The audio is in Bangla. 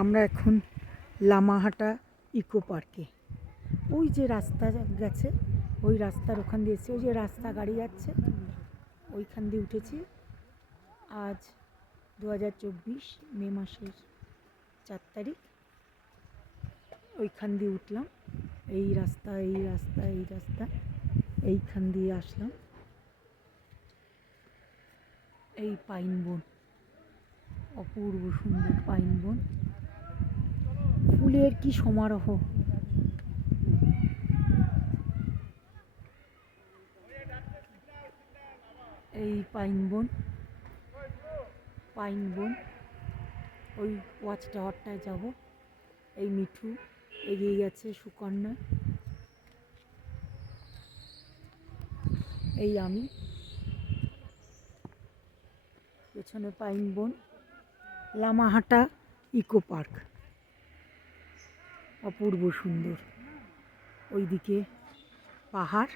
আমরা এখন লামাহাটা ইকো পার্কে, ওই যে রাস্তা গেছে ওই রাস্তার ওখান দিয়ে এসেছি, ওই যে রাস্তা গাড়ি যাচ্ছে ওইখান দিয়ে উঠেছি। আজ 2024 মে মাসের 4 তারিখ। ওইখান দিয়ে উঠলাম, এই রাস্তা এইখান দিয়ে আসলাম। এই পাইন বন, অপূর্ব সুন্দর পাইন বন, ফুলের কি সমারোহ। এই পাইন বন ওই ওয়াচ টাওয়ারটায় যাব। এই মিঠু এগিয়ে গেছে, সুকন্যা, এই আমি, পেছনে পাইন বন, লামাহাটা ইকো পার্ক, অপূর্ব সুন্দর। ওইদিকে পাহাড়।